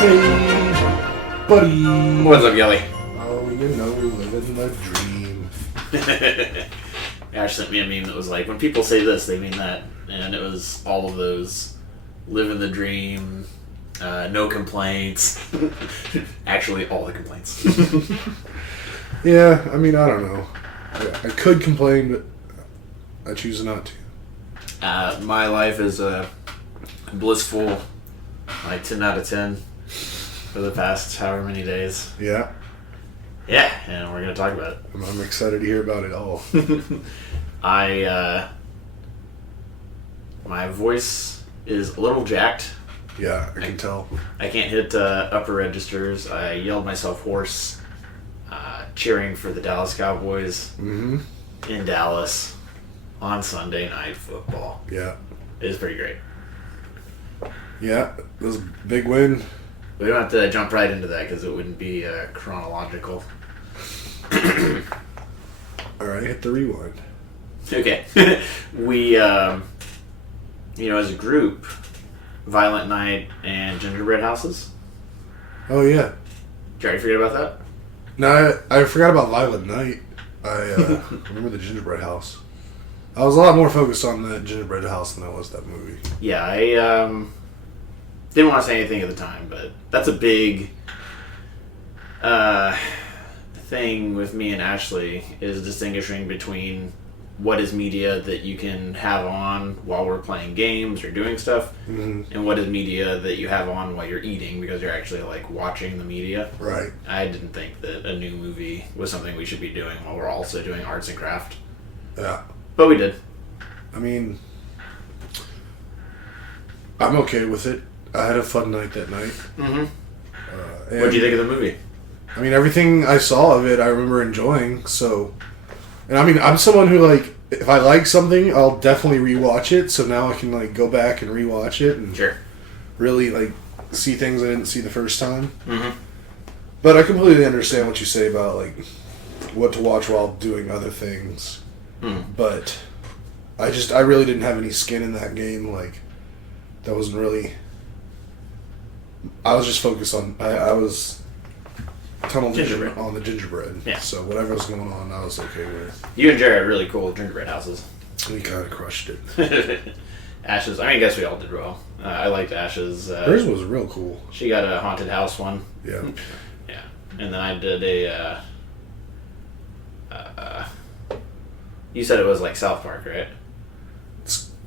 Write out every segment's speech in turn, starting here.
Hey, buddy. What's up, Kelley? Oh, living the dream. Ash sent me a meme that was like, when people say this, they mean that. And it was all of those living the dream, no complaints. Actually, all the complaints. Yeah, I mean, I don't know. I could complain, but I choose not to. My life is a blissful, like 10 out of 10 for the past however many days. Yeah. Yeah, and we're going to talk about it. I'm excited to hear about it all. My voice is a little jacked. Yeah, I can tell. I can't hit upper registers. I yelled myself hoarse cheering for the Dallas Cowboys in Dallas on Sunday Night Football. Yeah. It was pretty great. Yeah, it was a big win. We don't have to jump right into that because it wouldn't be chronological. Alright, hit the rewind. Okay. We, as a group, Violent Night and Gingerbread Houses. Oh, yeah. Did you already forget about that? No, I forgot about Violent Night. I remember the Gingerbread House. I was a lot more focused on the Gingerbread House than I was that movie. Yeah, I didn't want to say anything at the time, but that's a big thing with me and Ashley is distinguishing between what is media that you can have on while we're playing games or doing stuff, and what is media that you have on while you're eating because you're actually like watching the media. Right. I didn't think that a new movie was something we should be doing while we're also doing arts and craft. Yeah. But we did. I mean, I'm okay with it. I had a fun night that night. What do you think of the movie? I mean, everything I saw of it, I remember enjoying. So, and I mean, I'm someone who like, if I like something, I'll definitely rewatch it. So now I can like go back and rewatch it and really like see things I didn't see the first time. But I completely understand what you say about like what to watch while doing other things. But I really didn't have any skin in that game. Like, that wasn't really. I was just focused on. I was tunnel vision on the gingerbread. Yeah. So whatever was going on, I was okay with. You and Jared are really cool with gingerbread houses. We kind of crushed it. Ash's. I guess we all did well. I liked Ash's. Hers was real cool. She got a haunted house one. Yeah. Yeah, and then I did a. You said it was like South Park, right?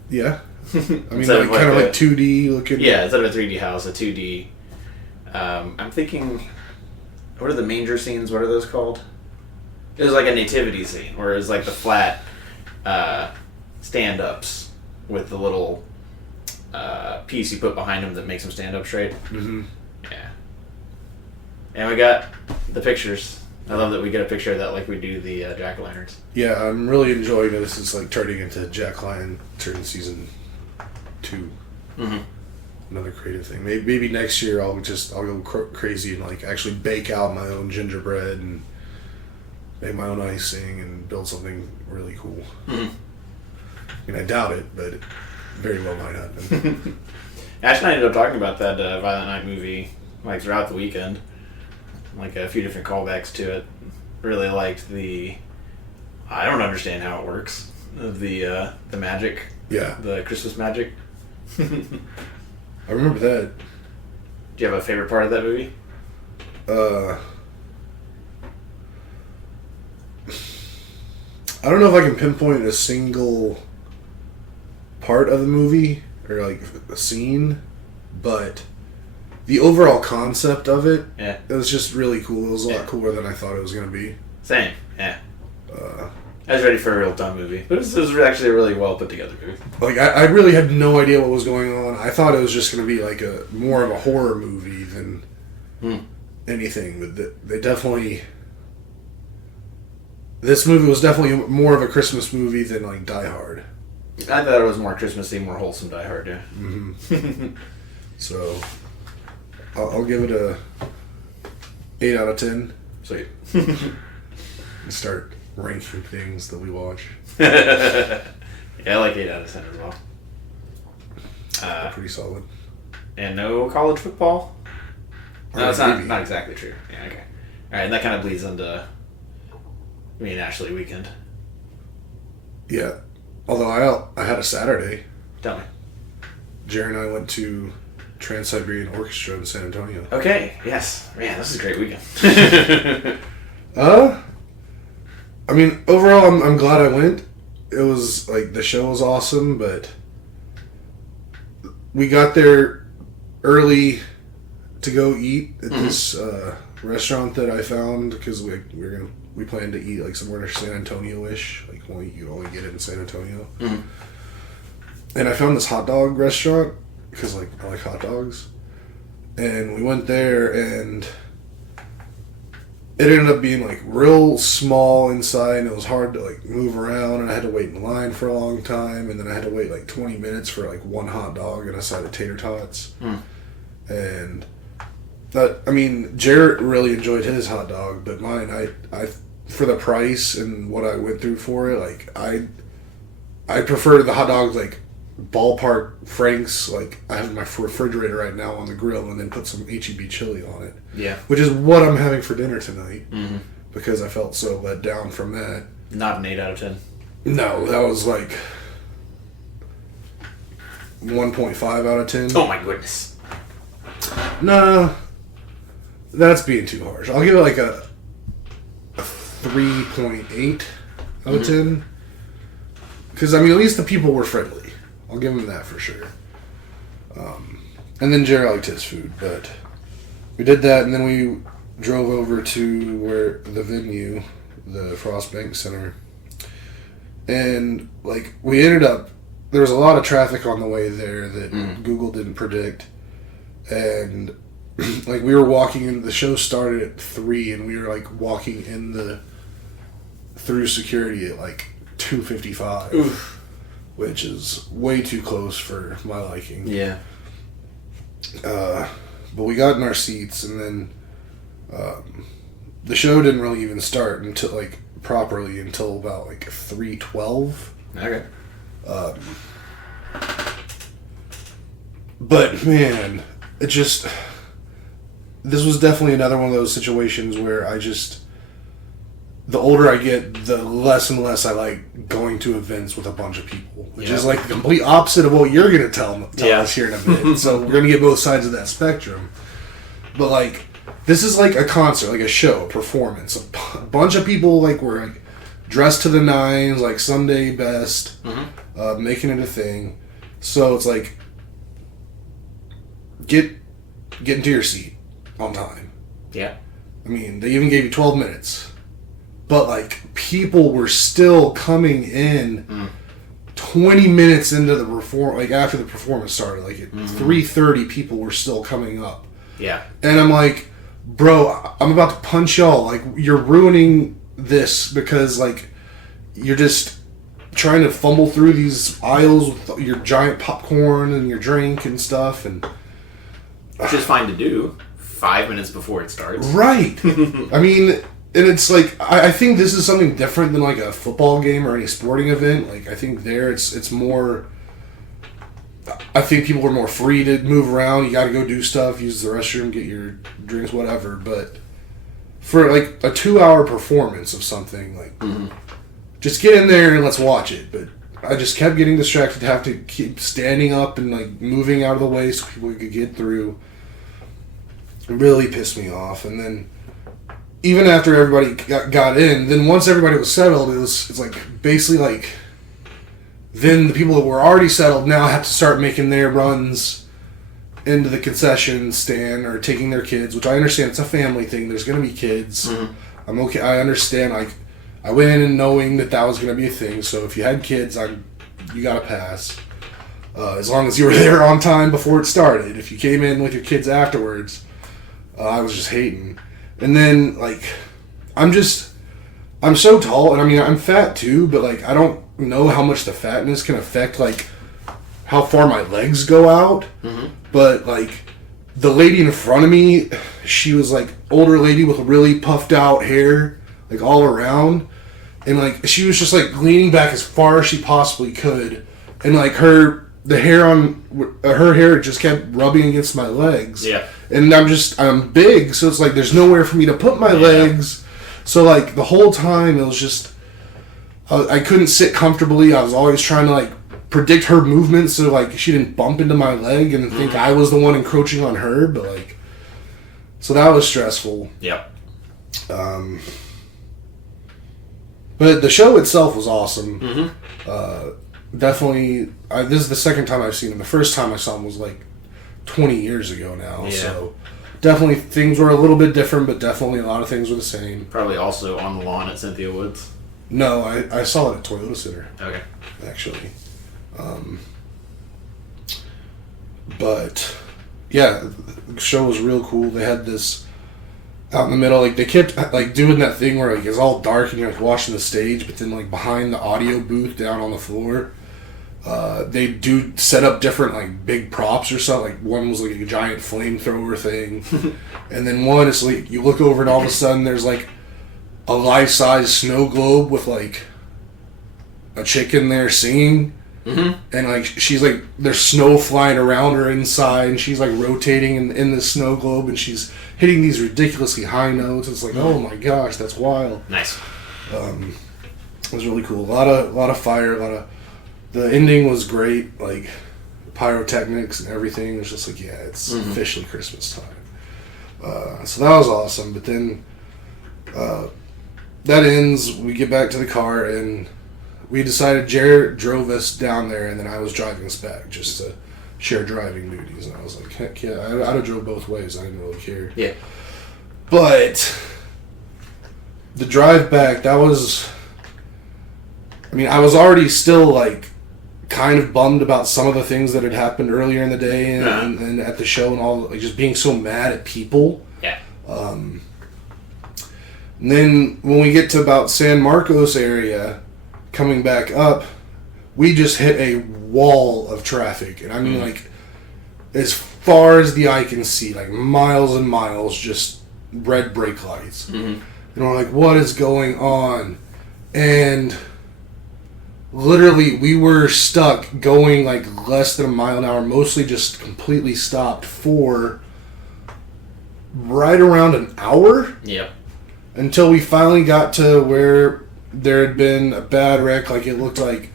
Yeah. I mean, like, kind of like 2D looking. Yeah, instead of a 3D house, a 2D. I'm thinking, what are the manger scenes? What are those called? It was like a nativity scene, where it was like the flat stand-ups with the little piece you put behind them that makes them stand up straight. Yeah. And we got the pictures. I love that we get a picture of that like we do the jack-o'-lanterns. Yeah, I'm really enjoying this. It's like turning into Jack-o'-lantern season 2. Another creative thing. Maybe next year I'll go crazy and like actually bake out my own gingerbread and make my own icing and build something really cool. I mean, I doubt it, but it very well might happen. Ash and I ended up talking about that Violent Night movie like throughout the weekend. Like a few different callbacks to it. Really liked the. I don't understand how it works. The magic. Yeah. The Christmas magic. I remember that. Do you have a favorite part of that movie? I don't know if I can pinpoint a single part of the movie or like a scene, but the overall concept of it, it was just really cool. It was a lot cooler than I thought it was going to be. Same, yeah. I was ready for a real dumb movie. But it was actually a really well put together movie. Like, I really had no idea what was going on. I thought it was just going to be like more of a horror movie than anything. But they definitely... This movie was definitely more of a Christmas movie than like Die Hard. I thought it was more Christmassy, more wholesome Die Hard, yeah. So... I'll give it a 8 out of 10. Sweet. And start ranking things that we watch. Yeah, I like 8 out of 10 as well. Pretty solid. And no college football? No, it's not exactly true. Yeah, okay. All right, and that kind of bleeds into me and Ashley weekend. Yeah. Although I had a Saturday. Tell me. Jerry and I went to Trans-Siberian Orchestra in San Antonio. Okay, yes. Man, this is a great weekend. I mean, overall, I'm glad I went. It was, like, the show was awesome, but we got there early to go eat at this restaurant that I found, because we planned to eat, like, somewhere San Antonio-ish, like, you only get it in San Antonio. Mm-hmm. And I found this hot dog restaurant, because, like, I like hot dogs. And we went there, and it ended up being, like, real small inside, and it was hard to, like, move around, and I had to wait in line for a long time, and then I had to wait, like, 20 minutes for, like, one hot dog and a side of tater tots. And, I mean, Jarrett really enjoyed his hot dog, but mine, I for the price and what I went through for it, like, I prefer the hot dogs, like, ballpark Frank's, like, I have in my refrigerator right now on the grill, and then put some H-E-B chili on it. Yeah. Which is what I'm having for dinner tonight. Mm-hmm. Because I felt so let down from that. Not an 8 out of 10. No, that was like 1.5 out of 10. Oh my goodness. Nah, that's being too harsh. I'll give it like a 3.8 out of 10. Because, I mean, at least the people were friendly. I'll give him that for sure. And then Jerry liked his food, but we did that, and then we drove over to where the venue, the Frost Bank Center, and, like, we ended up, there was a lot of traffic on the way there that Google didn't predict, and, like, we were walking in, the show started at 3, and we were, like, walking through security at, like, 2:55. Oof. Which is way too close for my liking. Yeah. But we got in our seats, and then the show didn't really even start until, like, properly until about, like, 3:12. Okay. But, man, this was definitely another one of those situations where the older I get, the less and less I like going to events with a bunch of people, which is like the complete opposite of what you're going to tell us here in a bit. So we're going to get both sides of that spectrum. But, like, this is like a concert, like a show, a performance. A bunch of people, like, were, like, dressed to the nines, like Sunday best, making it a thing. So it's like, get into your seat on time. Yeah. I mean, they even gave you 12 minutes. But, like, people were still coming in 20 minutes into the like, after the performance started. Like, at 3:30, people were still coming up. Yeah. And I'm like, bro, I'm about to punch y'all. Like, you're ruining this because, like, you're just trying to fumble through these aisles with your giant popcorn and your drink and stuff. And which is fine to do 5 minutes before it starts. Right. I mean... And it's like, I think this is something different than, like, a football game or any sporting event. Like, I think there it's more, I think people are more free to move around. You got to go do stuff, use the restroom, get your drinks, whatever. But for, like, a 2-hour performance of something, like, just get in there and let's watch it. But I just kept getting distracted to have to keep standing up and, like, moving out of the way so people could get through. It really pissed me off. And then even after everybody got in, then once everybody was settled, it's like basically like then the people that were already settled now have to start making their runs into the concession stand or taking their kids, which I understand it's a family thing. There's going to be kids. I'm okay. I understand. Like, I went in knowing that was going to be a thing. So if you had kids, you got to pass. As long as you were there on time before it started. If you came in with your kids afterwards, I was just hating. And then, like, I'm so tall, and I mean, I'm fat too, but, like, I don't know how much the fatness can affect, like, how far my legs go out. But, like, the lady in front of me, she was, like, older lady with really puffed out hair, like, all around. And, like, she was just, like, leaning back as far as she possibly could. And, like, her the hair on her hair just kept rubbing against my legs. Yeah. And I'm big, so it's like there's nowhere for me to put my legs. So like the whole time it was just I couldn't sit comfortably. I was always trying to like predict her movements so like she didn't bump into my leg and think I was the one encroaching on her. But like, so that was stressful. Yep. But the show itself was awesome. Mm-hmm. Definitely, this is the second time I've seen him. The first time I saw him was like 20 years ago now. Yeah. So definitely things were a little bit different, but definitely a lot of things were the same. Probably also on the lawn at Cynthia Woods. No, I saw it at Toyota Center. Okay. Actually. But yeah, the show was real cool. They had this out in the middle, like they kept like doing that thing where like it's all dark and you're like watching the stage, but then like behind the audio booth down on the floor, they do set up different like big props or something. Like one was like a giant flamethrower thing, and then one is like you look over and all of a sudden there's like a life-size snow globe with like a chick in there singing. Mm-hmm. And like she's like there's snow flying around her inside and she's like rotating in the snow globe and she's hitting these ridiculously high notes. It's like, oh my gosh, that's wild. Nice. It was really cool. A lot of fire, the ending was great, like pyrotechnics and everything. It was just like, yeah, it's officially Christmas time. So that was awesome. But then that ends, we get back to the car and we decided Jared drove us down there, and then I was driving us back just to share driving duties. And I was like, heck yeah, I'd have drove both ways. I didn't really care. Yeah. But the drive back, that was... I mean, I was already still, like, kind of bummed about some of the things that had happened earlier in the day and at the show and all, like, just being so mad at people. Yeah. And then when we get to about San Marcos area... coming back up, we just hit a wall of traffic. And I mean, like, as far as the eye can see, like, miles and miles, just red brake lights. Mm-hmm. And we're like, what is going on? And literally, we were stuck going, like, less than a mile an hour, mostly just completely stopped for right around an hour. Yep. Until we finally got to where... there had been a bad wreck, like it looked like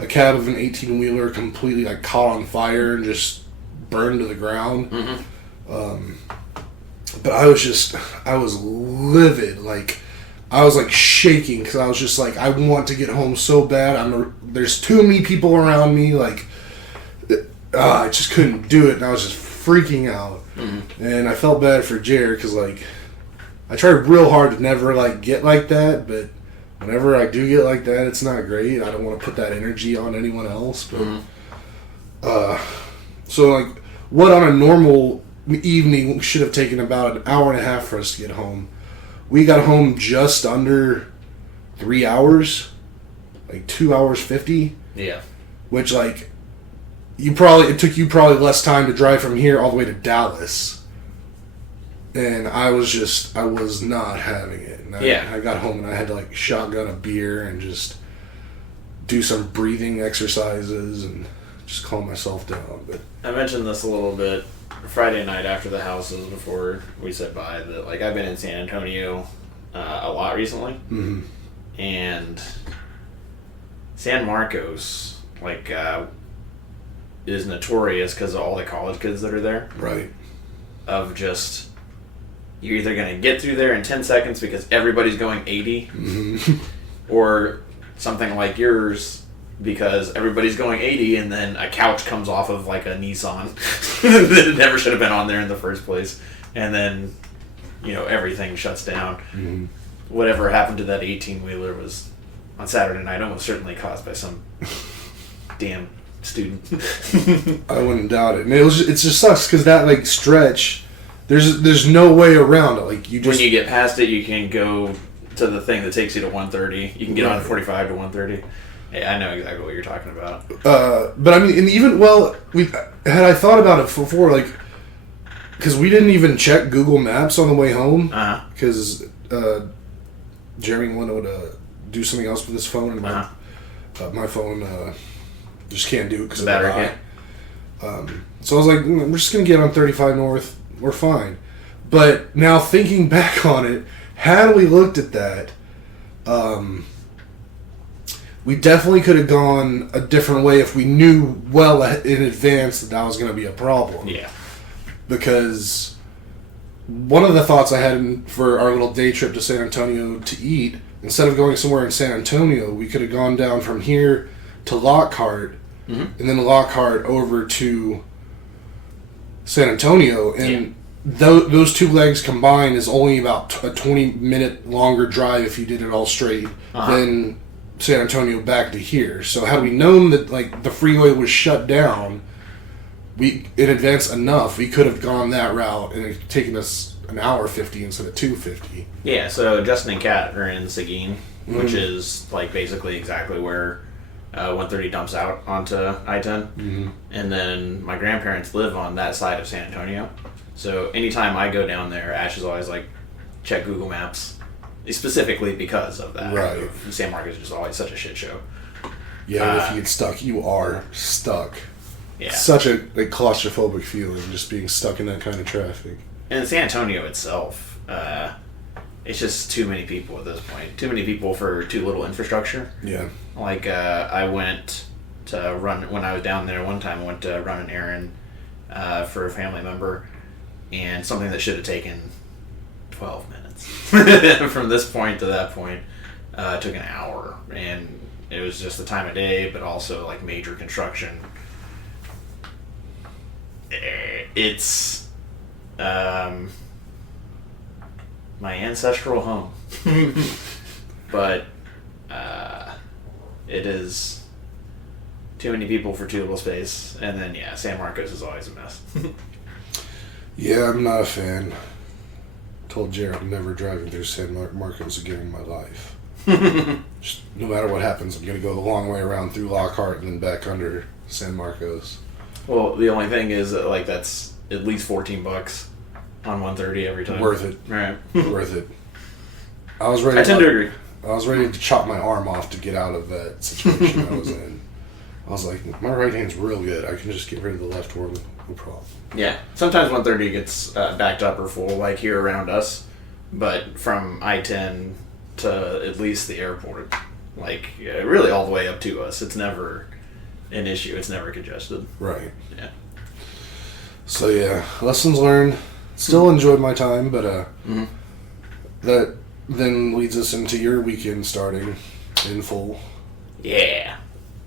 a cab of an 18-wheeler completely like caught on fire and just burned to the ground. Mm-hmm. But I was livid, like I was like shaking because I was just like, I want to get home so bad. There's too many people around me, like I just couldn't do it, and I was just freaking out. Mm-hmm. And I felt bad for Jared because like I tried real hard to never like get like that, but whenever I do get like that, it's not great. I don't want to put that energy on anyone else. But, so, like, what on a normal evening should have taken about an hour and a half for us to get home, we got home just under 3 hours, like 2 hours 50. Yeah. Which, like, it took you probably less time to drive from here all the way to Dallas. And I was not having it. And I got home and I had to like shotgun a beer and just do some breathing exercises and just calm myself down. But I mentioned this a little bit Friday night after the houses before we said bye that like I've been in San Antonio a lot recently. Mm-hmm. And San Marcos like is notorious because of all the college kids that are there. Right. Of just... you're either going to get through there in 10 seconds because everybody's going 80, mm-hmm. or something like yours because everybody's going 80 and then a couch comes off of like a Nissan that it never should have been on there in the first place. And then, everything shuts down. Mm-hmm. Whatever happened to that 18-wheeler was on Saturday night almost certainly caused by some damn student. I wouldn't doubt it. And it just sucks because that like stretch... There's no way around it. Like you just when you get past it, you can go to the thing that takes you to 130. You can get on 45 to 130. Hey, I know exactly what you're talking about. But I mean, and even I thought about it before, like because we didn't even check Google Maps on the way home because Jeremy wanted to do something else with his phone and my phone Just can't do it because of the the battery. So I was like, we're just going to get on 35 North. We're fine. But now thinking back on it, had we looked at that, we definitely could have gone a different way if we knew well in advance that was going to be a problem. Yeah. Because one of the thoughts I had for our little day trip to San Antonio to eat, instead of going somewhere in San Antonio, we could have gone down from here to Lockhart, and then Lockhart over to San Antonio, and those two legs combined is only about a 20-minute longer drive if you did it all straight than San Antonio back to here. So had we known that like the freeway was shut down, we in advance enough, we could have gone that route and it taken us an hour 50 instead of 2:50. Yeah. So Justin and Kat are in Seguin, which is like basically exactly where 130 dumps out onto I-10, and then my grandparents live on that side of San Antonio. So anytime I go down there, Ash is always like, check Google Maps, specifically because of that. Right. San Marcos is just always such a shit show. Yeah, if you get stuck, you are stuck. Yeah. Such a claustrophobic feeling, just being stuck in that kind of traffic. And San Antonio itself, it's just too many people at this point. Too many people for too little infrastructure. Yeah. Like, I went to run, when I was down there one time, I went to run an errand for a family member, and something that should have taken 12 minutes from this point to that point took an hour. And it was just the time of day, but also like major construction. It's my ancestral home. But it is too many people for too little space. And then, yeah, San Marcos is always a mess. Yeah, I'm not a fan. Told Jared I'm never driving through San Marcos again in my life. Just, no matter what happens, I'm going to go the long way around through Lockhart and then back under San Marcos. Well, the only thing is that, like, that's at least $14 on 130 every time. Worth it. Right. Worth it. I was ready. I tend to agree. I was ready to chop my arm off to get out of that situation I was in. I was like, my right hand's real good. I can just get rid of the left one, no problem. Yeah. Sometimes 130 gets backed up or full, like here around us. But from I-10 to at least the airport, like, really all the way up to us, it's never an issue. It's never congested. Right. Yeah. So, yeah, lessons learned. Still enjoyed my time, but that then leads us into your weekend starting in full. Yeah.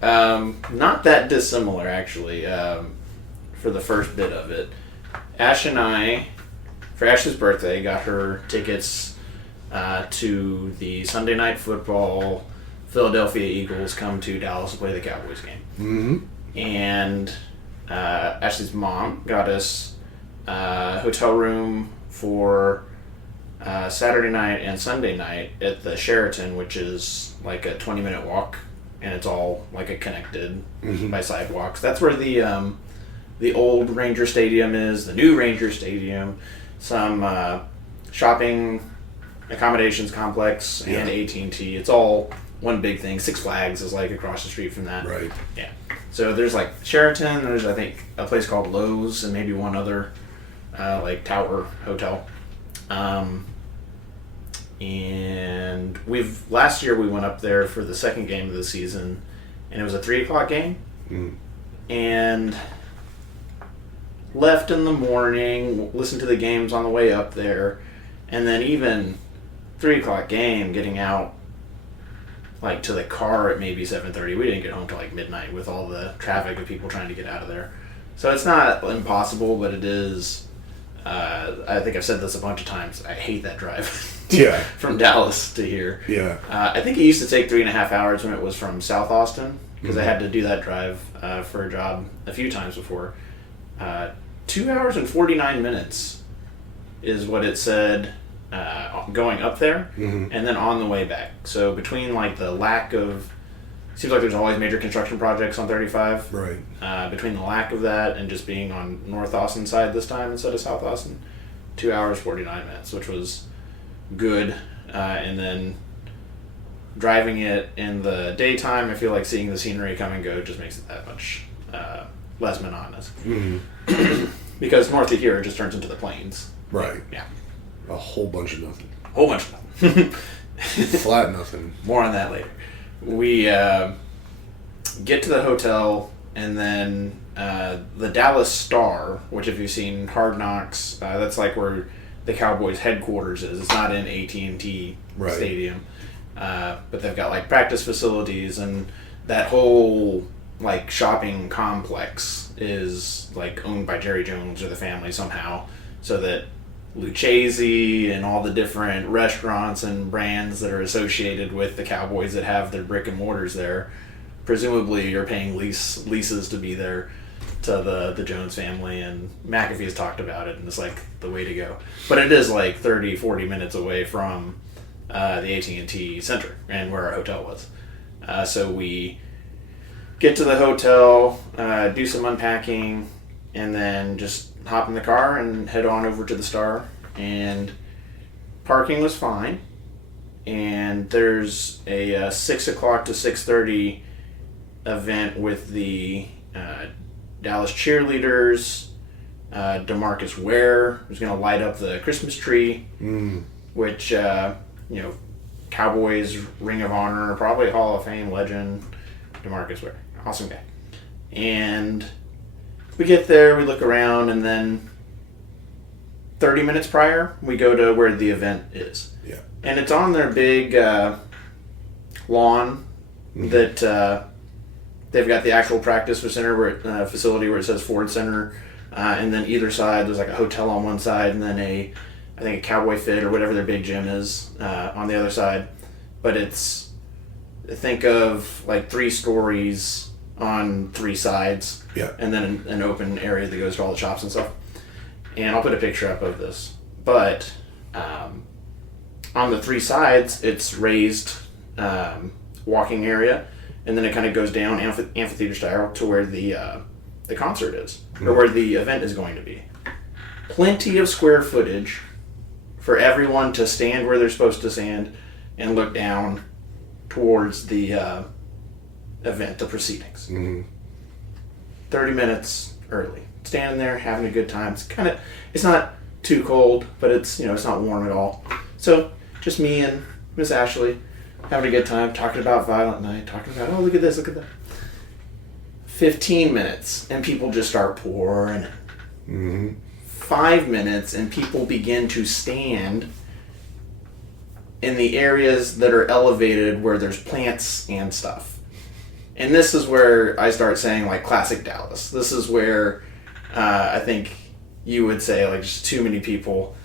Not that dissimilar, actually, for the first bit of it. Ash and I, for Ash's birthday, got her tickets to the Sunday Night Football Philadelphia Eagles come to Dallas to play the Cowboys game. Mm-hmm. And Ashley's mom got us a hotel room for Saturday night and Sunday night at the Sheraton, which is like a 20-minute walk, and it's all like a connected by sidewalks. That's where the old Ranger Stadium is, the new Ranger Stadium, some shopping accommodations complex, and AT&T. It's all one big thing. Six Flags is like across the street from that. Right. Yeah. So there's like Sheraton, there's I think a place called Lowe's, and maybe one other like tower hotel. And last year we went up there for the second game of the season, and it was a 3:00 game, and left in the morning, listened to the games on the way up there, and then even 3:00 game, getting out like to the car at maybe 7:30. We didn't get home till like midnight with all the traffic of people trying to get out of there. So it's not impossible, but it is. I think I've said this a bunch of times. I hate that drive. Yeah. From Dallas to here. Yeah. I think it used to take 3.5 hours when it was from South Austin, because I had to do that drive for a job a few times before. 2 hours and 49 minutes is what it said going up there, and then on the way back. So between like the lack of, seems like there's always major construction projects on 35. Right. Between the lack of that and just being on North Austin side this time instead of South Austin, 2 hours 49 minutes, which was good. And then driving it in the daytime, I feel like seeing the scenery come and go just makes it that much less monotonous. Mm-hmm. Because north of here, it just turns into the plains. Right. Yeah. A whole bunch of nothing. Whole bunch of nothing. Flat nothing. More on that later. We get to the hotel, and then the Dallas Star, which if you've seen Hard Knocks, that's like where the Cowboys headquarters is. It's not in AT&T Stadium, but they've got like practice facilities, and that whole like shopping complex is like owned by Jerry Jones or the family somehow, so that Lucchese and all the different restaurants and brands that are associated with the Cowboys that have their brick and mortars there, presumably you're paying leases to be there to the Jones family, and McAfee has talked about it, and it's like the way to go. But it is like 30-40 minutes away from the AT&T Center and where our hotel was. So we get to the hotel, do some unpacking, and then just hop in the car and head on over to the Star. And parking was fine. And there's a 6 o'clock to 6:30 event with the Dallas cheerleaders. DeMarcus Ware who's going to light up the Christmas tree, which, Cowboys Ring of Honor, probably Hall of Fame legend, DeMarcus Ware. Awesome guy. And we get there, we look around, and then 30 minutes prior, we go to where the event is. Yeah. And it's on their big lawn that they've got the actual practice facility where it says Ford Center, and then either side there's like a hotel on one side, and then I think a Cowboy Fit or whatever their big gym is on the other side. But it's, think of like 3 stories on 3 sides, and then an open area that goes to all the shops and stuff. And I'll put a picture up of this. But on the 3 sides, it's raised walking area, and then it kind of goes down amphitheater style to where the concert is, or where the event is going to be. Plenty of square footage for everyone to stand where they're supposed to stand and look down towards the event, the proceedings. 30 minutes early, standing there having a good time. It's not too cold, but it's not warm at all. So just me and Miss Ashley having a good time, talking about Violent Night, talking about, oh, look at this, look at that. 15 minutes and people just start pouring in. 5 minutes and people begin to stand in the areas that are elevated where there's plants and stuff. And this is where I start saying, like, classic Dallas. This is where I think you would say, like, just too many people.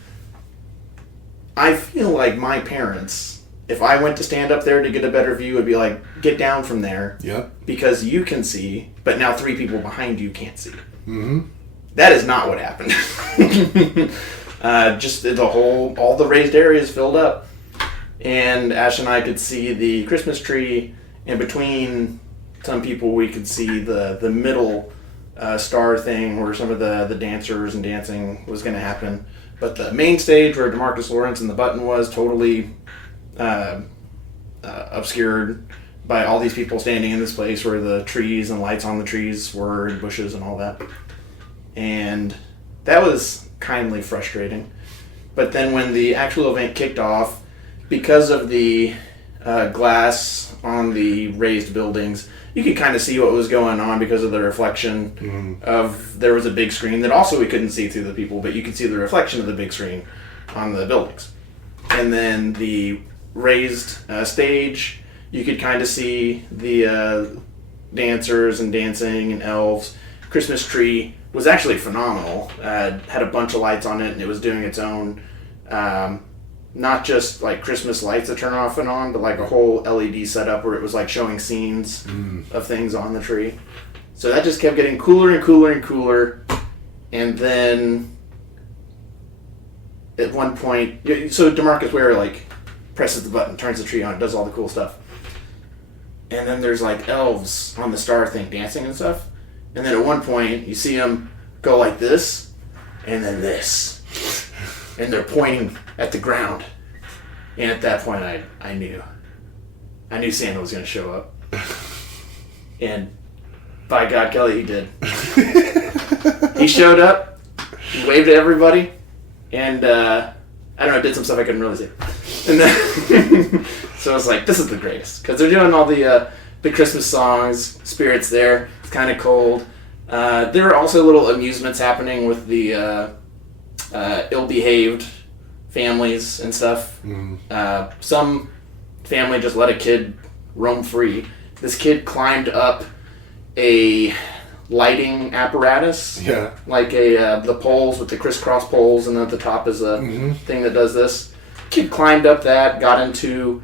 I feel like my parents, if I went to stand up there to get a better view, would be like, get down from there. Yep. Because you can see, but now 3 people behind you can't see. That is not what happened. Just all the raised areas filled up. And Ash and I could see the Christmas tree, and between some people we could see the middle star thing where some of the dancers and dancing was going to happen. But the main stage where DeMarcus Lawrence and the button was totally obscured by all these people standing in this place where the trees and lights on the trees were, and bushes and all that. And that was kindly frustrating. But then when the actual event kicked off, because of the glass on the raised buildings, you could kind of see what was going on because of the reflection of, there was a big screen that also we couldn't see through the people, but you could see the reflection of the big screen on the buildings. And then the raised stage, you could kind of see the dancers and dancing and elves. Christmas tree was actually phenomenal. Had a bunch of lights on it, and it was doing its own, not just like Christmas lights that turn off and on, but like a whole LED setup where it was like showing scenes of things on the tree. So that just kept getting cooler and cooler and cooler. And then at one point, so DeMarcus Ware like presses the button, turns the tree on, does all the cool stuff. And then there's like elves on the star thing dancing and stuff. And then at one point, you see them go like this, and then this. And they're pointing at the ground. And at that point, I knew I knew Santa was going to show up. And by God, Kelley, he did. He showed up, he waved at everybody, and I don't know, did some stuff I couldn't really see. And then, so I was like, this is the greatest. Because they're doing all the Christmas songs, Spirit's there, it's kind of cold. There are also little amusements happening with the ill-behaved families and stuff. Some family just let a kid roam free. This kid climbed up a lighting apparatus, like the poles with the crisscross poles, and at the top is a thing that does this. Kid climbed up that, got into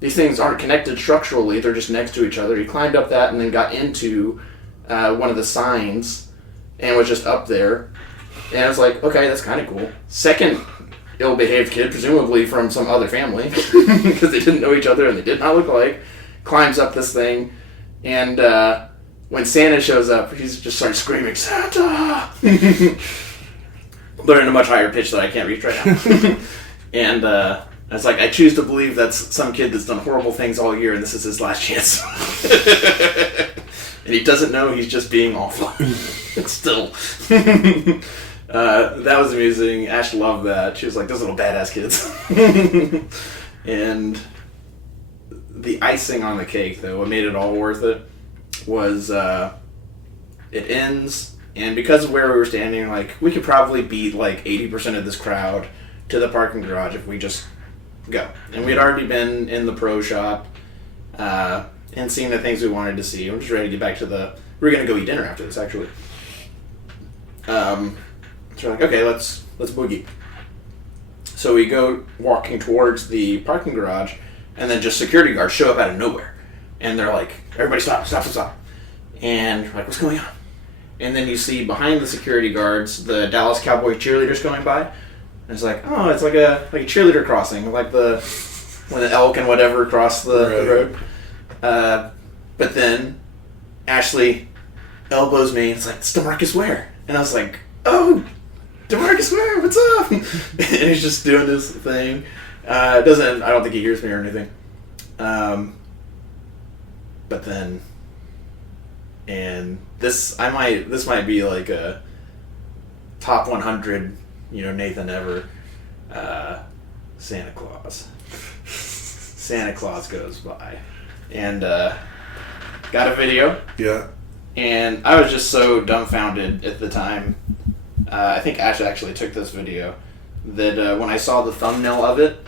these things aren't connected structurally; they're just next to each other. He climbed up that and then got into one of the signs and was just up there. And I was like, okay, that's kind of cool. Second ill-behaved kid, presumably from some other family, because they didn't know each other and they did not look alike, climbs up this thing, and when Santa shows up, he's just starts screaming, Santa! But in a much higher pitch that I can't reach right now. And I was like, I choose to believe that's some kid that's done horrible things all year and this is his last chance. And he doesn't know he's just being awful. Still. That was amusing. Ash loved that. She was like, those little badass kids. And the icing on the cake, though, what made it all worth it was it ends, and because of where we were standing, like, we could probably beat like 80% of this crowd to the parking garage if we just go. And we had already been in the pro shop and seen the things we wanted to see. I'm just ready to get back to we were going to go eat dinner after this, actually. So we're like, okay, let's boogie. So we go walking towards the parking garage, and then just security guards show up out of nowhere. And they're like, everybody stop. And we're like, what's going on? And then you see behind the security guards, the Dallas Cowboy cheerleaders going by. And it's like, oh, it's like a cheerleader crossing, like when the elk and whatever cross the road. But then Ashley elbows me, and it's like, it's DeMarcus Ware. And I was like, oh, DeMarcus Ware, what's up? And he's just doing this thing. I don't think he hears me or anything. But then, and this might be like a top 100, Nathan ever. Santa Claus. Santa Claus goes by, and got a video. Yeah. And I was just so dumbfounded at the time. I think Ash actually took this video. That when I saw the thumbnail of it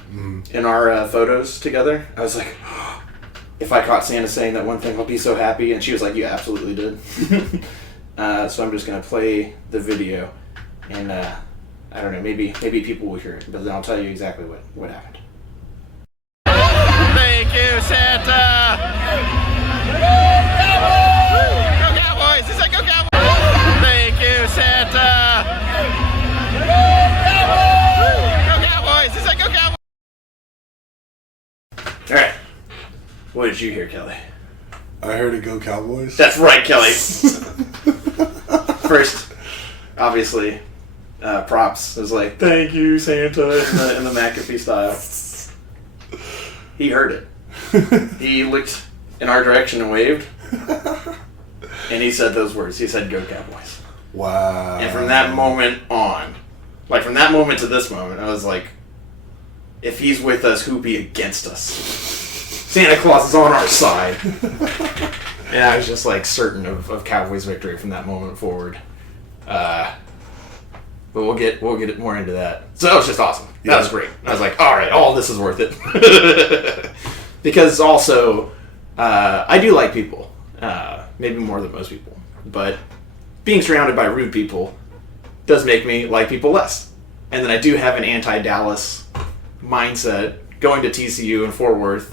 in our photos together, I was like, if I caught Santa saying that one thing, I'll be so happy. And she was like, you absolutely did. So I'm just going to play the video. And I don't know, maybe people will hear it. But then I'll tell you exactly what happened. Thank you, Santa! Go Cowboys! He said go Cowboys! Thank you, Santa! Alright. What did you hear, Kelley? I heard it go Cowboys. That's right, Kelley. First, obviously, props. It was like, thank you, Santa, in the McAfee style. He heard it. He looked in our direction and waved. And he said those words. He said, go Cowboys. Wow. And from that moment on, from that moment to this moment, I was like, if he's with us, who be against us? Santa Claus is on our side. And I was just certain of Cowboys' victory from that moment forward. But we'll get more into that. So that was just awesome. That was great. I was like, all right, all this is worth it. Because also, I do like people. Maybe more than most people. But being surrounded by rude people does make me like people less. And then I do have an anti-Dallas mindset going to TCU in Fort Worth,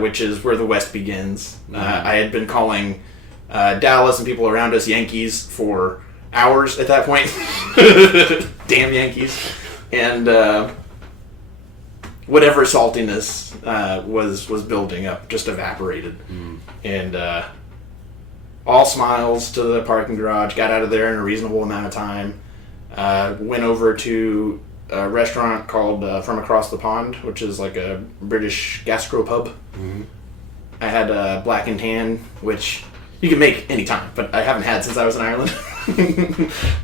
which is where the West begins. I had been calling Dallas and people around us Yankees for hours at that point. Damn Yankees. And whatever saltiness was building up just evaporated. And all smiles to the parking garage, got out of there in a reasonable amount of time, went over to a restaurant called From Across the Pond, which is like a British gastropub. Mm-hmm. I had Black and Tan, which you can make any time, but I haven't had since I was in Ireland.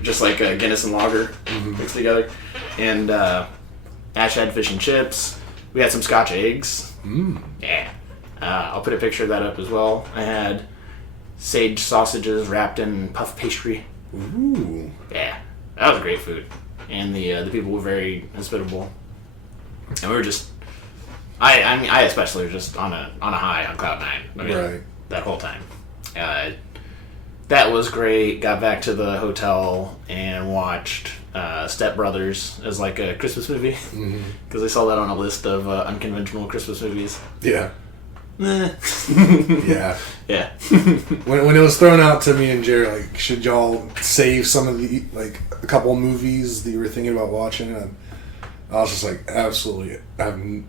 Just like a Guinness and lager mixed together. And Ash had fish and chips. We had some Scotch eggs. Yeah. I'll put a picture of that up as well. I had sage sausages wrapped in puff pastry. Ooh. Yeah. That was great food. And the people were very hospitable. And we were just... I especially was just on a high on cloud nine. I mean, right. That whole time. That was great. Got back to the hotel and watched Step Brothers as like a Christmas movie. Because I saw that on a list of unconventional Christmas movies. Yeah. Yeah. Yeah. when it was thrown out to me and Jerry, like, should y'all save some of the, like, a couple of movies that you were thinking about watching? And I was just like, absolutely,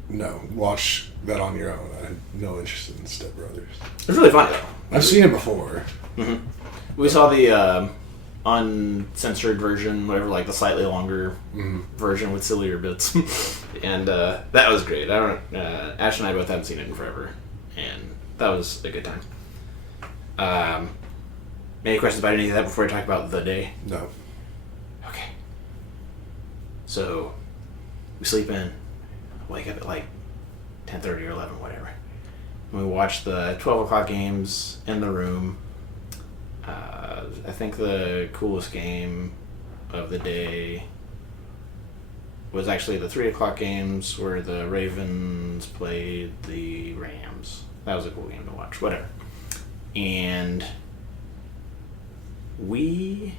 no, watch that on your own. I had no interest in Step Brothers. It's really fun, though. I've seen it before. We saw the uncensored version, whatever, like the slightly longer version with sillier bits. And that was great. Ash and I both haven't seen it in forever. And that was a good time. Any questions about any of that before I talk about the day? No. Okay. So, we sleep in, wake up at like 10:30 or 11, whatever. And we watch the 12 o'clock games in the room. I think the coolest game of the day was actually the 3 o'clock games where the Ravens played the Rams. That was a cool game to watch, whatever. And we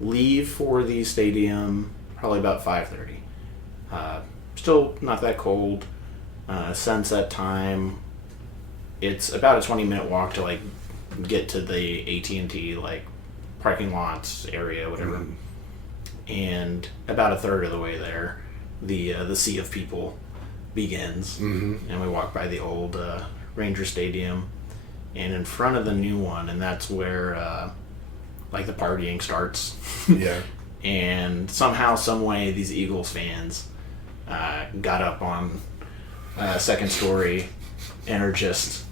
leave for the stadium probably about 5:30. Still not that cold. Sunset time. It's about a 20-minute walk to like get to the AT&T like parking lots area, whatever. And about a third of the way there, the sea of people begins, and we walk by the old Ranger Stadium, and in front of the new one, and that's where like the partying starts. Yeah. And somehow, some way, these Eagles fans got up on second story and are just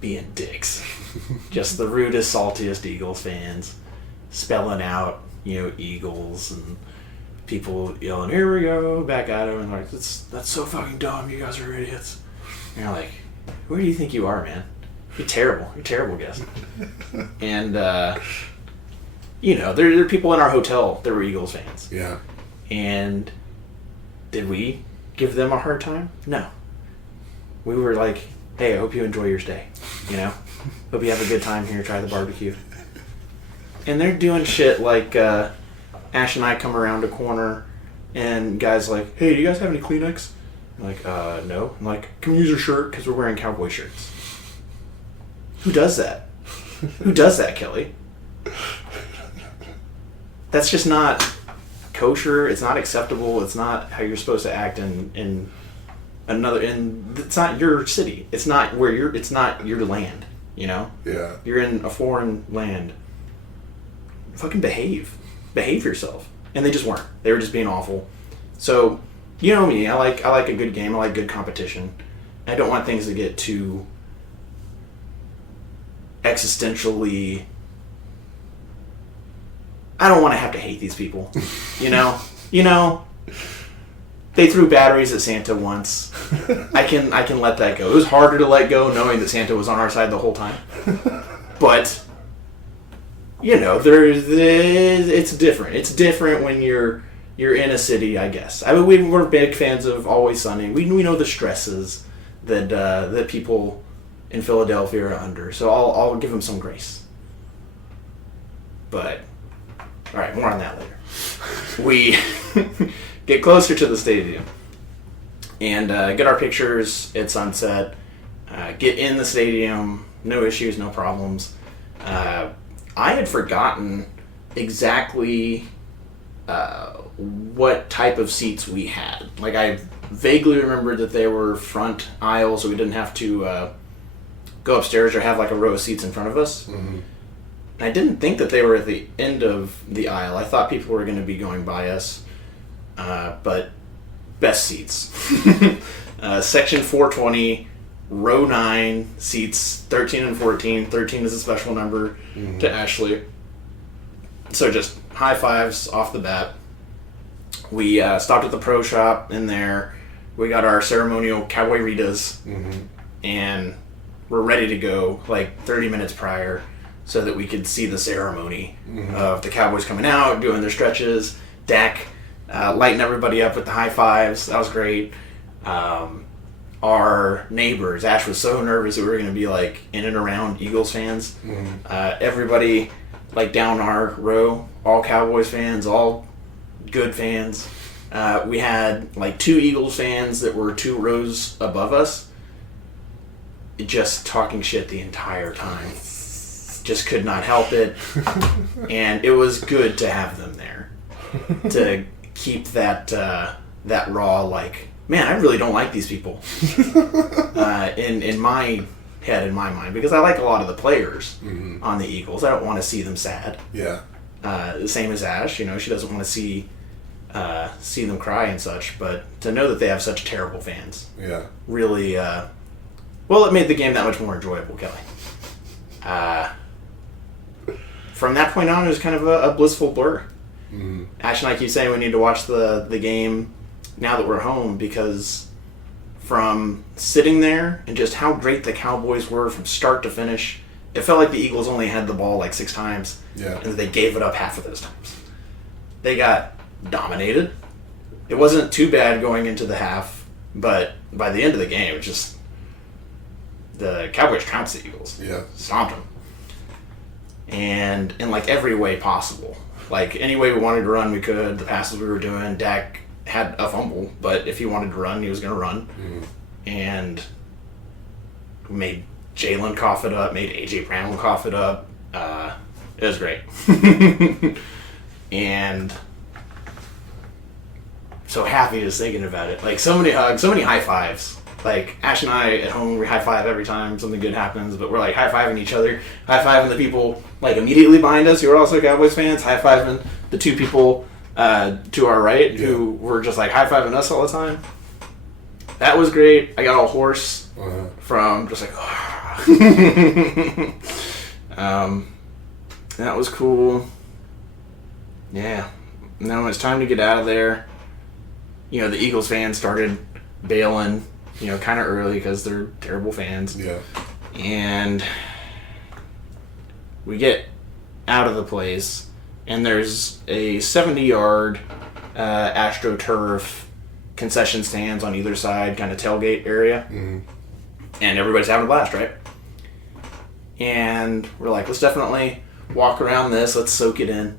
being dicks. Just the rudest, saltiest Eagles fans, spelling out, Eagles, and people yelling, "Here we go," back at him, and like, that's so fucking dumb, you guys are idiots. And you're like, where do you think you are, man? You're terrible guest. And there are people in our hotel that were Eagles fans. Yeah. And did we give them a hard time? No. We were like, hey, I hope you enjoy your stay. Hope you have a good time here, try the barbecue. And they're doing shit like Ash and I come around a corner and guys like, hey, do you guys have any Kleenex? I'm like, no. I'm like, can we use your shirt? Because we're wearing cowboy shirts. Who does that? Who does that, Kelley? That's just not kosher. It's not acceptable. It's not how you're supposed to act in another. And it's not your city. It's not where you're. It's not your land. Yeah. You're in a foreign land. Fucking behave. Behave yourself. And they just weren't. They were just being awful. So, you know me. I like a good game. I like good competition. I don't want things to get too existentially. I don't want to have to hate these people. They threw batteries at Santa once. I can let that go. It was harder to let go knowing that Santa was on our side the whole time. But it's different. It's different when you're in a city, I guess. We're big fans of Always Sunny. We know the stresses that people in Philadelphia are under. So I'll give them some grace. But all right, more on that later. We get closer to the stadium and get our pictures at sunset. Get in the stadium, no issues, no problems. I had forgotten exactly what type of seats we had. Like, I vaguely remembered that they were front aisle, so we didn't have to go upstairs or have like a row of seats in front of us. Mm-hmm. I didn't think that they were at the end of the aisle. I thought people were going to be going by us. but best seats. Section 420, row 9, seats 13 and 14. 13 is a special number to Ashley. So just high fives off the bat. We stopped at the pro shop in there. We got our ceremonial cowboy Ritas, and we're ready to go like 30 minutes prior so that we could see the ceremony of the Cowboys coming out, doing their stretches. Dak lighting everybody up with the high fives. That was great. Our neighbors, Ash was so nervous that we were going to be like in and around Eagles fans. Everybody like down our row, all Cowboys fans, all good fans. We had like 2 Eagles fans that were 2 rows above us, just talking shit the entire time. Just could not help it. And it was good to have them there to keep that that raw, like, man, I really don't like these people in my head, in my mind, because I like a lot of the players on the Eagles. I don't want to see them sad. Yeah. The same as Ash, you know, she doesn't want to see them cry and such, but to know that they have such terrible fans, really, well, it made the game that much more enjoyable, Kelley. From that point on, it was kind of a blissful blur. Ash and I keep saying we need to watch the game now that we're home, because from sitting there and just how great the Cowboys were from start to finish, it felt like the Eagles only had the ball like 6 times, and they gave it up half of those times. They got dominated. It wasn't too bad going into the half, but by the end of the game, it just, the Cowboys trounced the Eagles. Stomped them. And in like every way possible. Like any way we wanted to run, we could. The passes we were doing, Dak had a fumble, but if he wanted to run, he was going to run. And made Jalen cough it up, made A.J. Brown cough it up. It was great. And so happy just thinking about it. Like so many hugs, so many high fives. Like Ash and I at home, we high five every time something good happens, but we're like high fiving each other, high fiving the people like immediately behind us who are also Cowboys fans, high fiving the 2 people to our right who were just like high fiving us all the time. That was great. I got all hoarse from just like, that was cool. Yeah. And then when it's time to get out of there, you know, the Eagles fans started bailing, you know, kind of early because they're terrible fans. And we get out of the place, and there's a 70-yard AstroTurf concession stands on either side, kind of tailgate area. And everybody's having a blast, right? And we're like, let's definitely walk around this, let's soak it in.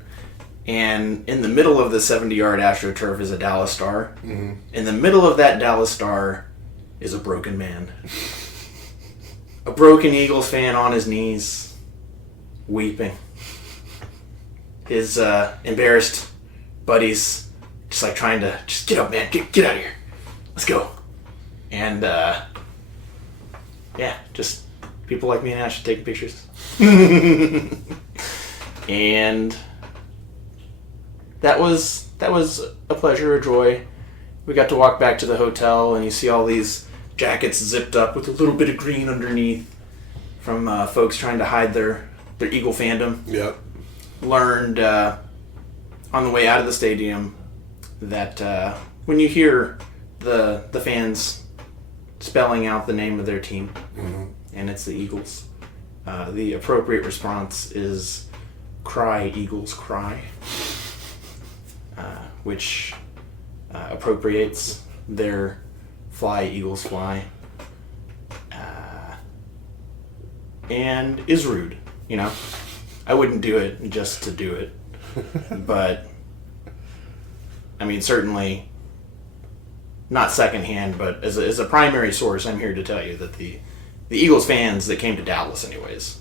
And in the middle of the 70-yard AstroTurf is a Dallas Star. In the middle of that Dallas Star is a broken man. A broken Eagles fan on his knees, weeping. His embarrassed buddies just like trying to, just get up, man, get out of here. Let's go. And yeah, just people like me and Ash taking pictures. And that was a pleasure, a joy. We got to walk back to the hotel, and you see all these jackets zipped up with a little bit of green underneath from folks trying to hide their Eagle fandom. Learned on the way out of the stadium that when you hear the fans spelling out the name of their team, and it's the Eagles, the appropriate response is "Cry, Eagles, cry," which appropriates their "Fly, Eagles, fly," and is rude, you know? I wouldn't do it just to do it, but I mean, certainly not secondhand, but as a primary source, I'm here to tell you that the Eagles fans that came to Dallas anyways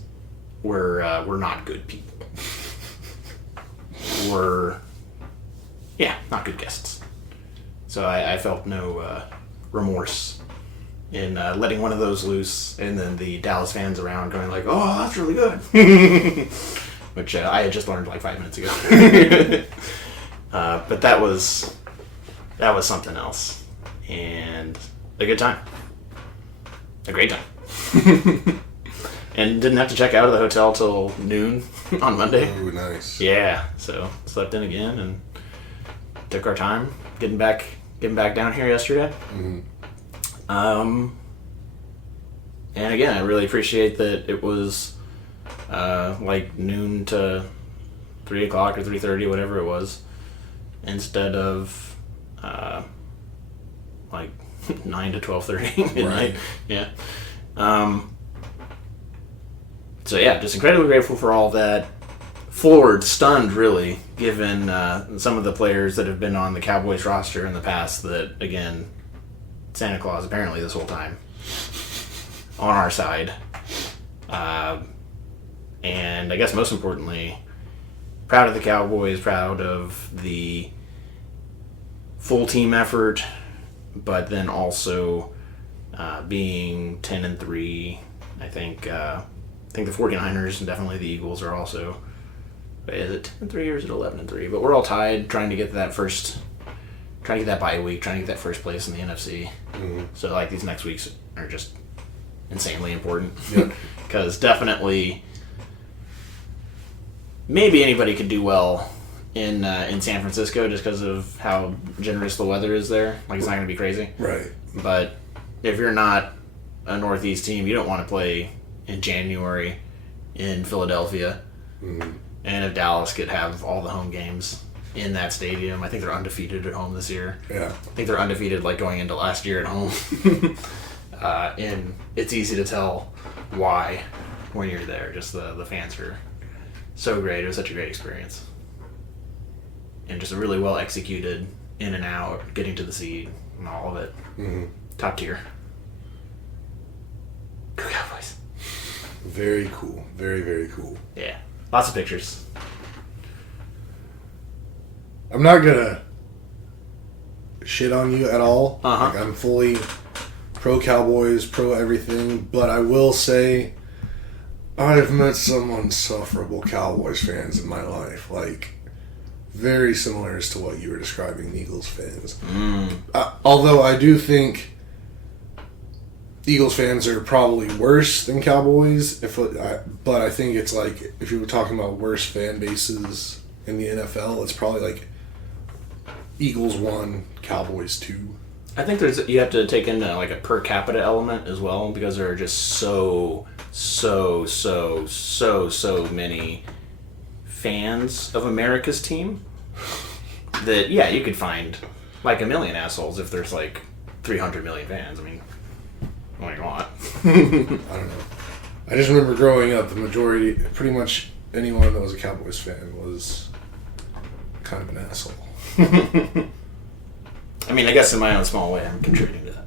were not good people. Were not good guests. So I felt no remorse in letting one of those loose, and then the Dallas fans around going like, "Oh, that's really good," which I had just learned like 5 minutes ago. But that was that was something else. And a good time. A great time. And didn't have to check out of the hotel till noon on Monday. Oh, nice. Yeah, so slept in again and took our time getting back down here yesterday. Mm-hmm. And again, I really appreciate that it was like noon to 3 o'clock or 3:30, whatever it was, instead of like 9 to 12:30 midnight. Right. Yeah. So yeah, just incredibly grateful for all that. Floored, stunned, really, given some of the players that have been on the Cowboys roster in the past. That again, Santa Claus apparently this whole time on our side, and I guess most importantly, proud of the Cowboys, proud of the full team effort, but then also being 10-3. I think the 49ers and definitely the Eagles are also. Is it 10-3 or is it 11-3? But we're all tied, trying to get that bye week, trying to get that first place in the NFC. Mm-hmm. So like these next weeks are just insanely important. Yep. Because definitely, maybe anybody could do well in San Francisco just because of how generous the weather is there. Like it's not going to be crazy. Right. But if you're not a Northeast team, you don't want to play in January in Philadelphia. Mm-hmm. And if Dallas could have all the home games in that stadium, I think they're undefeated at home this year. Yeah. I think they're undefeated like going into last year at home. And it's easy to tell why when you're there. Just the fans are so great. It was such a great experience. And just a really well executed in and out, getting to the seat and all of it. Mm-hmm. Top tier. Go Cowboys. Very cool. Very, very cool. Yeah. Lots of pictures. I'm not gonna shit on you at all. Uh-huh. Like, I'm fully pro Cowboys, pro everything, but I will say I've met some insufferable Cowboys fans in my life. Like, very similar as to what you were describing, Eagles fans. Although I do think Eagles fans are probably worse than Cowboys, but I think it's like, if you were talking about worst fan bases in the NFL, it's probably like Eagles 1, Cowboys 2. I think you have to take into like a per capita element as well, because there are just so many fans of America's team that, yeah, you could find like a million assholes if there's like 300 million fans. I mean, what do you want? I don't know. I just remember growing up, the majority, pretty much anyone that was a Cowboys fan was kind of an asshole. I mean, I guess in my own small way, I'm contributing to that.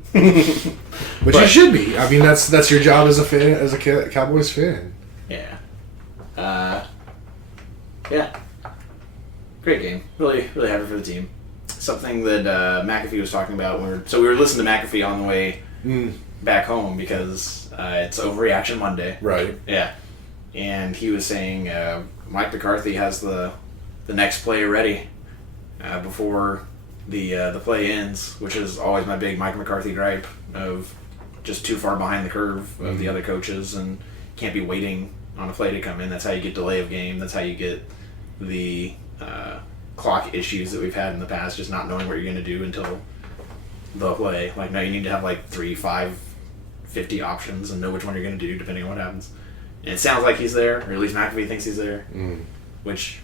but you should be. I mean, that's your job as a fan, as a Cowboys fan. Yeah. Yeah. Great game. Really, really happy for the team. Something that McAfee was talking about. We were listening to McAfee on the way back home because it's Overreaction Monday. Right. Yeah. And he was saying Mike McCarthy has the next play ready before the play ends, which is always my big Mike McCarthy gripe of just too far behind the curve of the other coaches and can't be waiting on a play to come in. That's how you get delay of game. That's how you get the clock issues that we've had in the past, just not knowing what you're going to do until the play. Like, no, you need to have like 3, 5, 50 options and know which one you're going to do depending on what happens. And it sounds like he's there, or at least McAfee thinks he's there, which,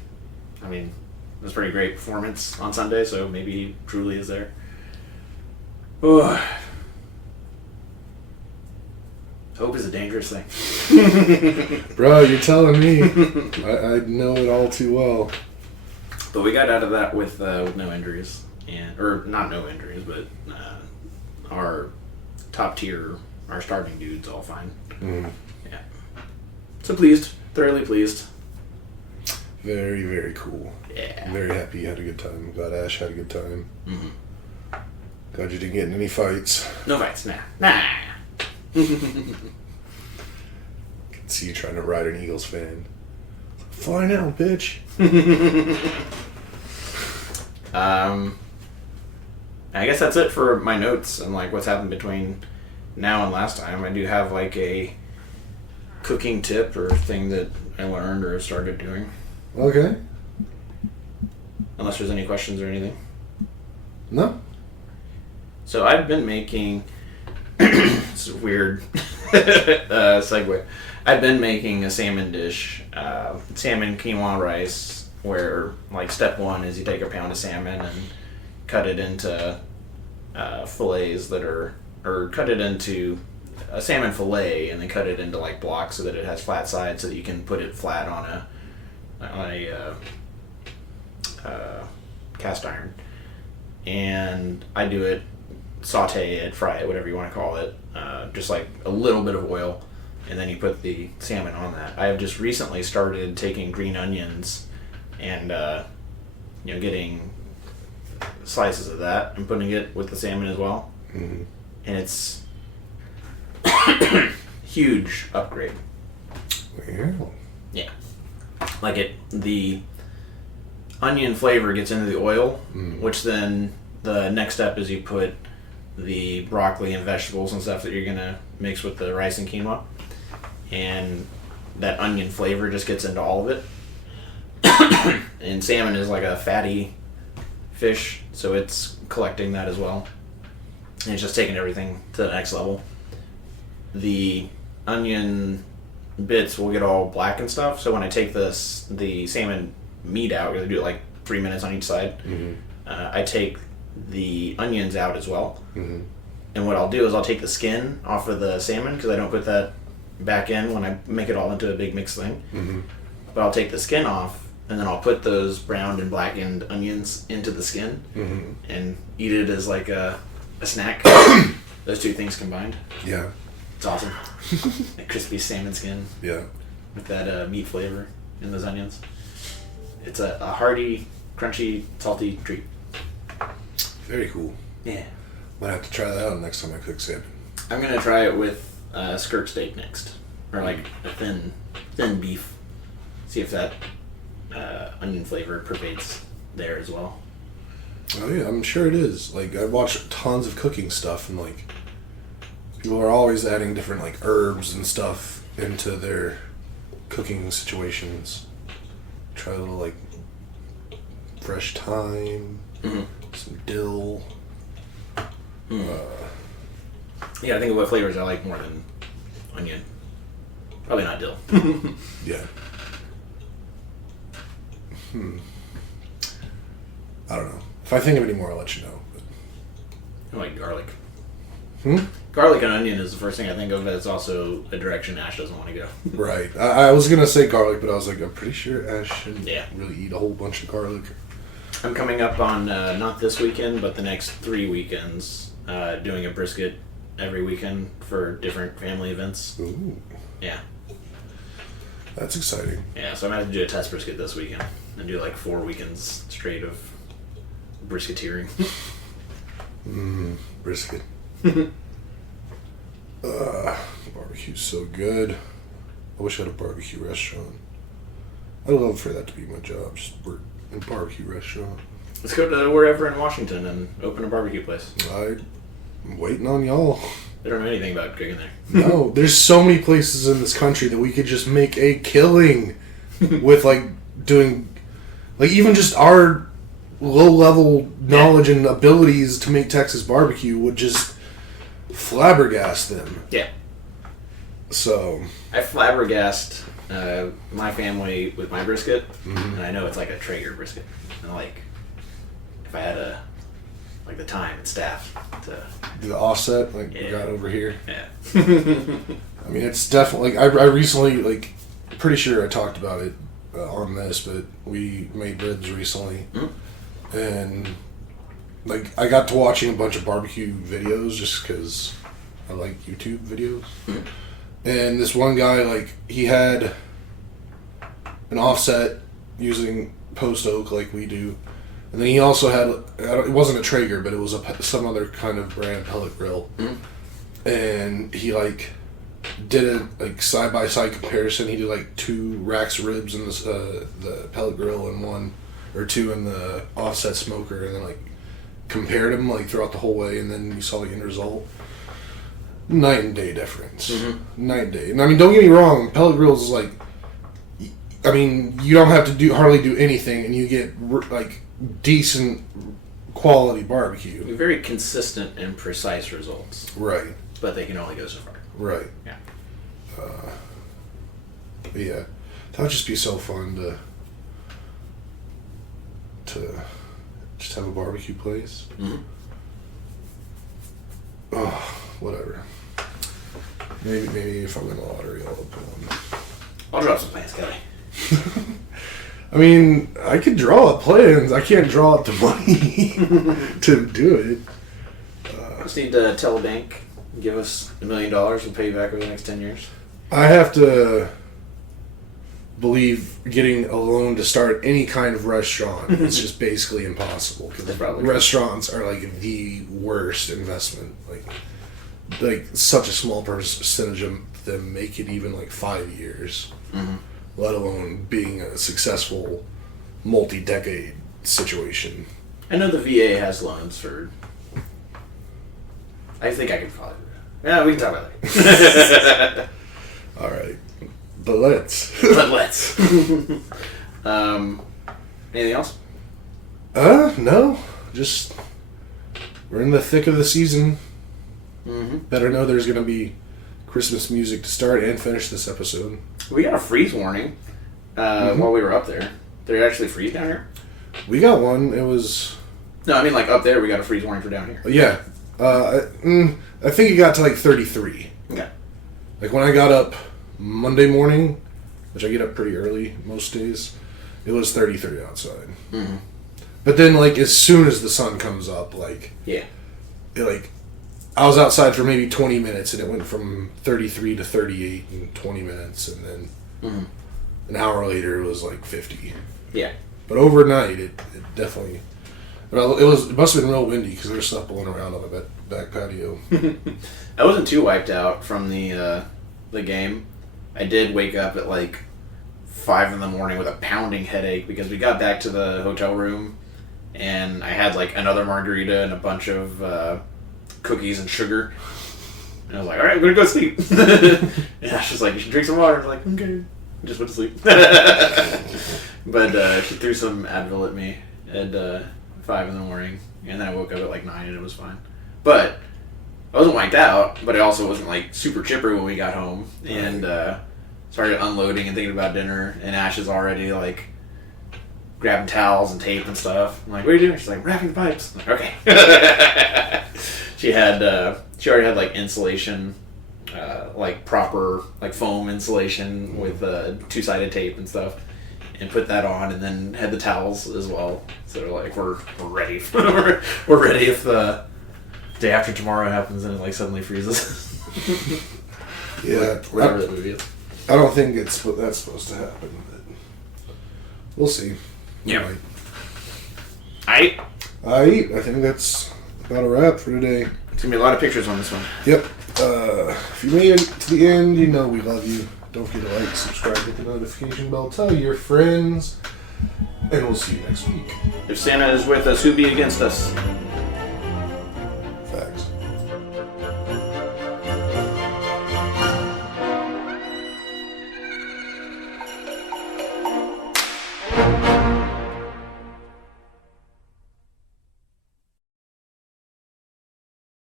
I mean, it was a pretty great performance on Sunday, so maybe he truly is there. Oh. Hope is a dangerous thing. Bro, you're telling me. I know it all too well. But we got out of that with no injuries, or not no injuries, but our top tier, our starting dudes, all fine. Yeah. So pleased, thoroughly pleased. Very, very cool. Yeah. I'm very happy you had a good time. Glad Ash had a good time. Glad you didn't get in any fights. No fights, nah. Can see you trying to ride an Eagles fan. Fly now, bitch. I guess that's it for my notes and like what's happened between now and last time. I do have like a cooking tip or thing that I learned or started doing. Okay. Unless there's any questions or anything. No. So I've been making. It's a weird segue. I've been making a salmon dish, salmon quinoa rice, where like step one is you take a pound of salmon and cut it into fillets that are, or cut it into a salmon fillet and then cut it into like blocks so that it has flat sides so that you can put it flat on a cast iron. And I do it, saute it, fry it, whatever you want to call it, just like a little bit of oil, and then you put the salmon on that. I have just recently started taking green onions and getting slices of that and putting it with the salmon as well. Mm-hmm. And it's huge upgrade. Yeah. Like the onion flavor gets into the oil, which then the next step is you put the broccoli and vegetables and stuff that you're gonna mix with the rice and quinoa, and that onion flavor just gets into all of it. And salmon is like a fatty fish, so it's collecting that as well, and it's just taking everything to the next level. The onion bits will get all black and stuff, so when I take the salmon meat out, because I do it like 3 minutes on each side, I take the onions out as well. And what I'll do is I'll take the skin off of the salmon, because I don't put that back in when I make it all into a big mixed thing. But I'll take the skin off, and then I'll put those browned and blackened onions into the skin and eat it as like a snack. Those two things combined. Yeah. It's awesome. That crispy salmon skin. Yeah. With that meat flavor in those onions. It's a hearty, crunchy, salty treat. Very cool. Yeah. Might have to try that out next time I cook salmon. I'm gonna try it with skirt steak next, or like a thin beef. See if that onion flavor pervades there as well. Oh yeah, I'm sure it is. Like I watch tons of cooking stuff, and like people are always adding different like herbs and stuff into their cooking situations. Try a little like fresh thyme, some dill. Yeah, I think of what flavors I like more than onion. Probably not dill. Yeah. I don't know. If I think of any more, I'll let you know. I like garlic. Garlic and onion is the first thing I think of, but it's also a direction Ash doesn't want to go. Right. I was going to say garlic, but I was like, I'm pretty sure Ash shouldn't really eat a whole bunch of garlic. I'm coming up on, not this weekend, but the next 3 weekends, doing a brisket every weekend for different family events. Ooh. Yeah. That's exciting. Yeah, so I'm going to have to do a test brisket this weekend and do like 4 weekends straight of brisketeering. Brisket. Barbecue's so good. I wish I had a barbecue restaurant. I'd love for that to be my job, just work in a barbecue restaurant. Let's go to wherever in Washington and open a barbecue place. I'm waiting on y'all. They don't know anything about cooking there. No, there's so many places in this country that we could just make a killing with, like, doing, like, even just our low-level knowledge and abilities to make Texas barbecue would just flabbergast them. Yeah. So. I flabbergast my family with my brisket, and I know it's like a Traeger brisket. And, like, if I had the time and staff to do the offset like we got over here. Yeah. I mean, it's definitely, like, I recently, like, pretty sure I talked about it on this, but we made ribs recently. And, like, I got to watching a bunch of barbecue videos just because I like YouTube videos. And this one guy, like, he had an offset using post oak like we do. And then he also had, it wasn't a Traeger, but it was some other kind of brand pellet grill. And he, like, did a, like, side-by-side comparison. He did, like, 2 racks of ribs in the pellet grill and 1 or 2 in the offset smoker. And then, like, compared them like throughout the whole way, and then you saw the end result. Night and day difference. Mm-hmm. Night and day. And I mean, don't get me wrong, pellet grills is like, I mean, you don't have to hardly do anything, and you get like decent quality barbecue. Very consistent and precise results. Right. But they can only go so far. Right. Yeah. Yeah. That would just be so fun to just have a barbecue place. Mm-hmm. Oh, whatever. Maybe if I win the lottery, I'll open one. I'll drop some plans, Kelley. I mean, I could draw up plans. I can't draw up the money to do it. Just need to tell a bank, give us $1 million, and pay you back over the next 10 years. I have to believe getting a loan to start any kind of restaurant is just basically impossible. Because restaurants are like the worst investment. Like such a small percentage of them make it even like 5 years. Mm-hmm. Let alone being a successful multi-decade situation. I know the VA has loans for... I think I could probably... Yeah, we can talk about that. All right. But let's. Anything else? No. Just... We're in the thick of the season. Mm-hmm. Better know there's going to be Christmas music to start and finish this episode. We got a freeze warning while we were up there. Did it actually freeze down here? We got one. It was... No, I mean like up there we got a freeze warning for down here. Yeah. I think it got to like 33. Okay. Like when I got up Monday morning, which I get up pretty early most days, it was 33 outside. Mm-hmm. But then like as soon as the sun comes up, like... Yeah. I was outside for maybe 20 minutes, and it went from 33 to 38 in 20 minutes, and then an hour later it was like 50. Yeah. But overnight, it definitely... It must have been real windy, because there was stuff blowing around on the back patio. I wasn't too wiped out from the game. I did wake up at like 5 in the morning with a pounding headache, because we got back to the hotel room, and I had like another margarita and a bunch of... cookies and sugar, and I was like, all right, I'm gonna go sleep. And Ash was like, you should drink some water. I was like, okay. I just went to sleep. But she threw some Advil at me at 5 in the morning, and then I woke up at like 9 and it was fine. But I wasn't wiped out, but I also wasn't like super chipper when we got home, and started unloading and thinking about dinner, and Ash is already like grabbing towels and tape and stuff. I'm like, what are you doing? She's like, wrapping the pipes. I'm like, okay. She already had like insulation, like proper like foam insulation with 2-sided tape and stuff, and put that on, and then had the towels as well. So like we're ready. We're ready if the day after tomorrow happens and it like suddenly freezes. Yeah, whatever that movie is. I don't think that's supposed to happen, but we'll see. Yeah. I think that's about a wrap for today. It's gonna be a lot of pictures on this one. Yep. If you made it to the end, you know we love you. Don't forget to like, subscribe, hit the notification bell, tell your friends, and we'll see you next week. If Santa is with us, who be against us?